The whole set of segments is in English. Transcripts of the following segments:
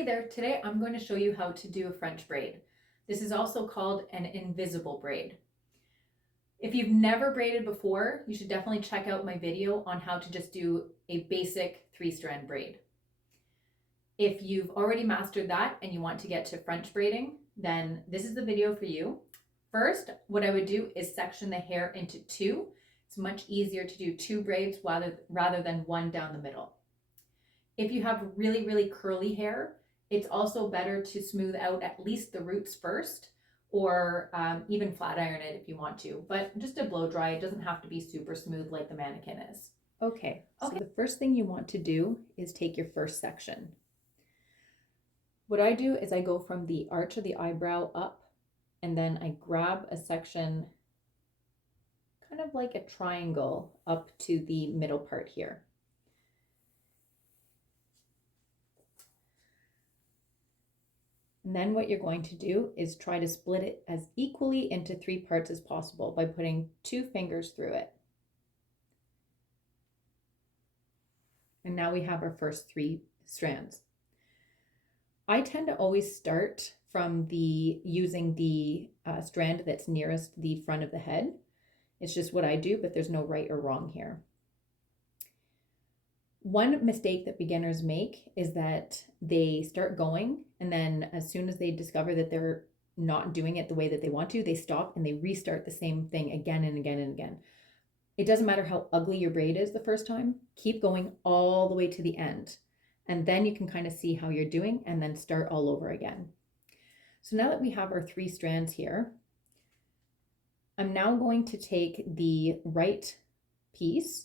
Hey there, today I'm going to show you how to do a French braid. This is also called an invisible braid. If you've never braided before, you should definitely check out my video on how to just do a basic 3-strand braid. If you've already mastered that and you want to get to French braiding, then this is the video for you. First, what I would do is section the hair into two. It's much easier to do 2 braids rather than one down the middle. If you have really curly hair, it's also better to smooth out at least the roots first, or even flat iron it if you want to, but just to blow dry. It doesn't have to be super smooth like the mannequin is. Okay, so the first thing you want to do is take your first section. What I do is I go from the arch of the eyebrow up, and then I grab a section kind of like a triangle up to the middle part here. And then what you're going to do is try to split it as equally into 3 parts as possible by putting 2 fingers through it. And now we have our first 3 strands. I tend to always start from using the strand that's nearest the front of the head. It's just what I do, but there's no right or wrong here. One mistake that beginners make is that they start going, and then as soon as they discover that they're not doing it the way that they want to, they stop and they restart the same thing again and again and again. It doesn't matter how ugly your braid is the first time. Keep going all the way to the end, and then you can kind of see how you're doing and then start all over again. So now that we have our 3 strands here, I'm now going to take the right piece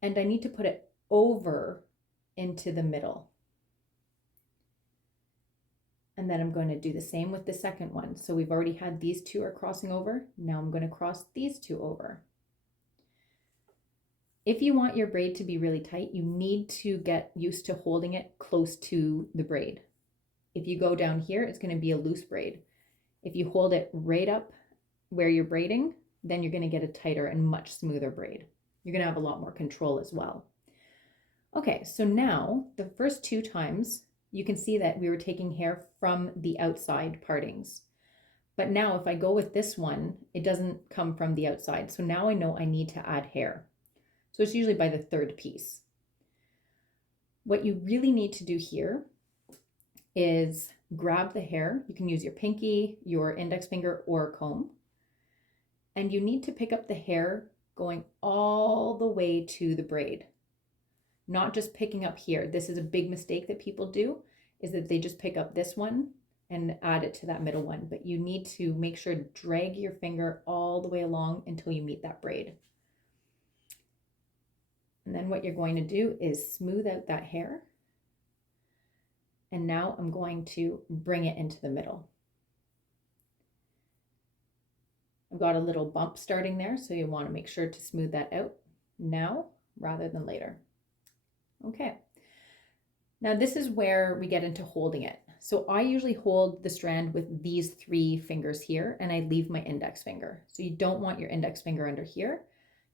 and I need to put it over into the middle. And then I'm going to do the same with the second one. So we've already had these 2 are crossing over. Now I'm going to cross these 2 over. If you want your braid to be really tight, you need to get used to holding it close to the braid. If you go down here, it's going to be a loose braid. If you hold it right up where you're braiding, then you're going to get a tighter and much smoother braid. You're going to have a lot more control as well. Okay, so now the first 2 times you can see that we were taking hair from the outside partings. But now if I go with this one, it doesn't come from the outside. So now I know I need to add hair. So it's usually by the 3rd piece. What you really need to do here is grab the hair. You can use your pinky, your index finger, or a comb. And you need to pick up the hair going all the way to the braid. Not just picking up here. This is a big mistake that people do, is that they just pick up this one and add it to that middle one. But you need to make sure to drag your finger all the way along until you meet that braid. And then what you're going to do is smooth out that hair. And now I'm going to bring it into the middle. I've got a little bump starting there, so you want to make sure to smooth that out now rather than later. Okay. Now this is where we get into holding it. So I usually hold the strand with these 3 fingers here, and I leave my index finger. So you don't want your index finger under here.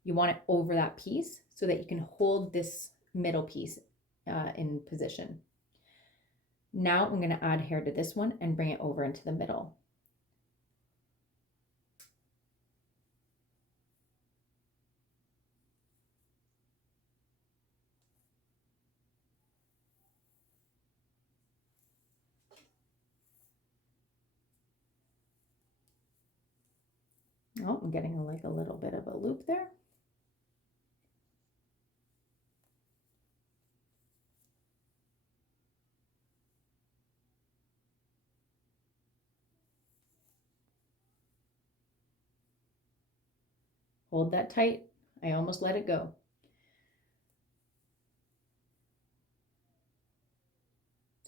You want it over that piece so that you can hold this middle piece in position. Now I'm going to add hair to this one and bring it over into the middle. Oh, I'm getting like a little bit of a loop there. Hold that tight. I almost let it go.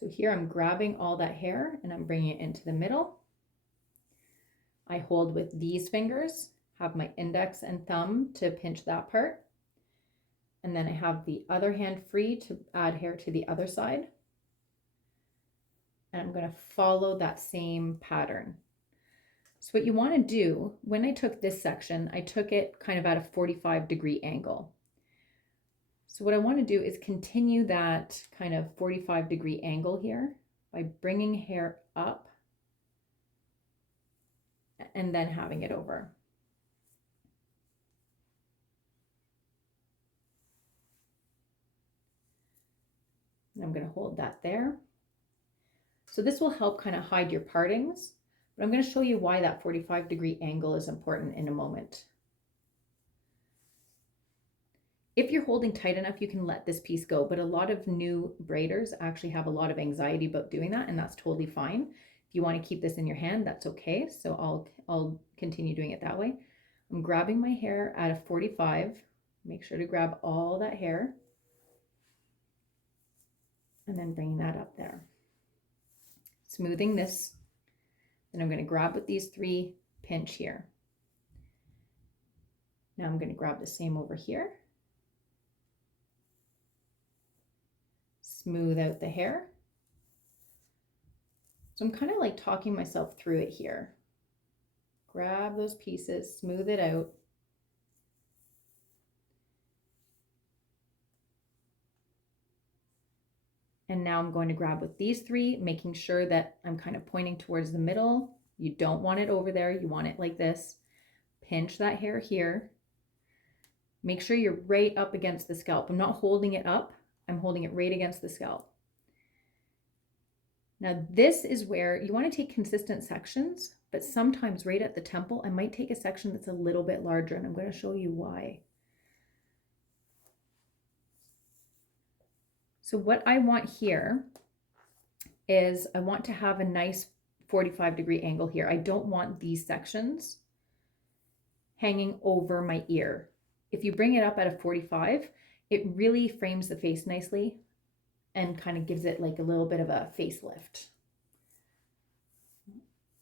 So here I'm grabbing all that hair and I'm bringing it into the middle. I hold with these fingers, have my index and thumb to pinch that part. And then I have the other hand free to add hair to the other side. And I'm going to follow that same pattern. So what you want to do, when I took this section, I took it kind of at a 45-degree angle. So what I want to do is continue that kind of 45-degree angle here by bringing hair up and then having it over. And I'm going to hold that there. So this will help kind of hide your partings, but I'm going to show you why that 45-degree angle is important in a moment. If you're holding tight enough, you can let this piece go, but a lot of new braiders actually have a lot of anxiety about doing that, and that's totally fine. If you want to keep this in your hand, that's okay. So I'll continue doing it that way. I'm grabbing my hair at a 45. Make sure to grab all that hair and then bringing that up there. Smoothing this. Then I'm going to grab with these 3, pinch here. Now I'm going to grab the same over here. Smooth out the hair. So I'm kind of like talking myself through it here. Grab those pieces, smooth it out. And now I'm going to grab with these 3, making sure that I'm kind of pointing towards the middle. You don't want it over there. You want it like this. Pinch that hair here. Make sure you're right up against the scalp. I'm not holding it up. I'm holding it right against the scalp. Now this is where you want to take consistent sections, but sometimes right at the temple, I might take a section that's a little bit larger, and I'm going to show you why. So what I want here is I want to have a nice 45-degree angle here. I don't want these sections hanging over my ear. If you bring it up at a 45, it really frames the face nicely and kind of gives it like a little bit of a facelift.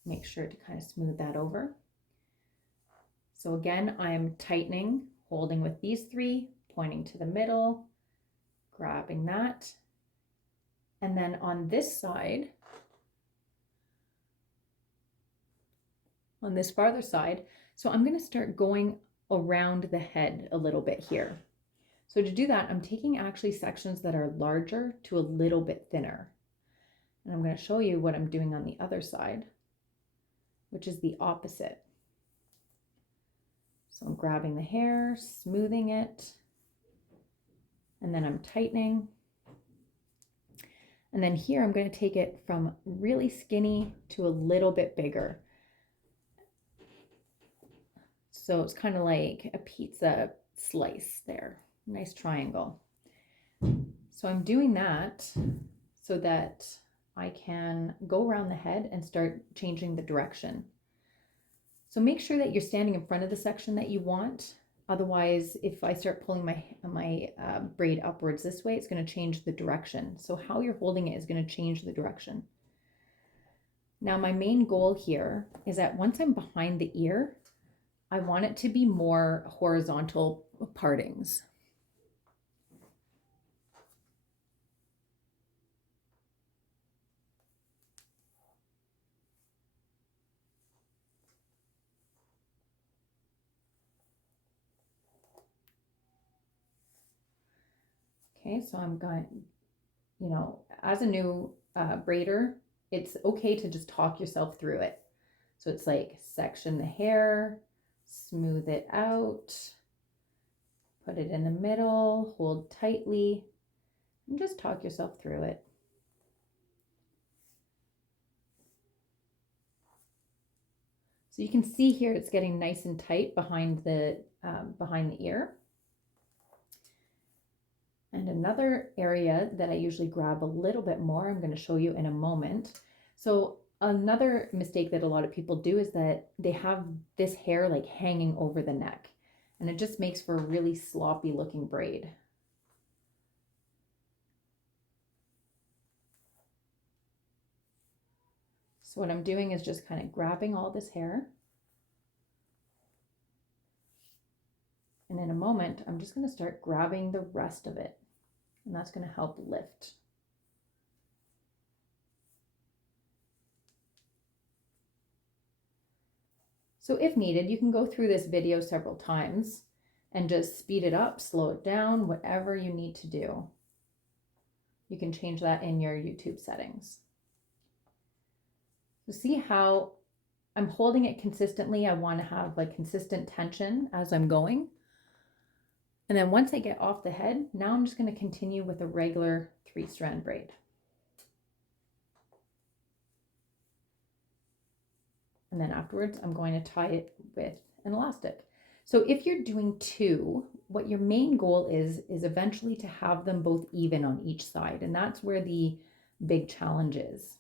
Make sure to kind of smooth that over. So again, I'm tightening, holding with these 3, pointing to the middle, grabbing that. And then on this side, on this farther side, so I'm going to start going around the head a little bit here. So to do that, I'm taking actually sections that are larger to a little bit thinner. And I'm going to show you what I'm doing on the other side, which is the opposite. So I'm grabbing the hair, smoothing it, and then I'm tightening. And then here I'm going to take it from really skinny to a little bit bigger. So it's kind of like a pizza slice there. Nice triangle. So I'm doing that so that I can go around the head and start changing the direction. So make sure that you're standing in front of the section that you want. Otherwise, if I start pulling my braid upwards this way, it's going to change the direction. So how you're holding it is going to change the direction. Now my main goal here is that once I'm behind the ear, I want it to be more horizontal partings. Okay, so I'm going, as a new braider, it's okay to just talk yourself through it. So it's like section the hair, smooth it out, put it in the middle, hold tightly, and just talk yourself through it. So you can see here it's getting nice and tight behind the ear. And another area that I usually grab a little bit more, I'm going to show you in a moment. So another mistake that a lot of people do is that they have this hair like hanging over the neck, and it just makes for a really sloppy looking braid. So what I'm doing is just kind of grabbing all this hair. And in a moment, I'm just going to start grabbing the rest of it. And that's going to help lift. So if needed, you can go through this video several times and just speed it up, slow it down, whatever you need to do. You can change that in your YouTube settings. So see how I'm holding it consistently. I want to have like consistent tension as I'm going. And then once I get off the head, now I'm just going to continue with a regular 3-strand braid. And then afterwards, I'm going to tie it with an elastic. So if you're doing 2, what your main goal is eventually to have them both even on each side. And that's where the big challenge is.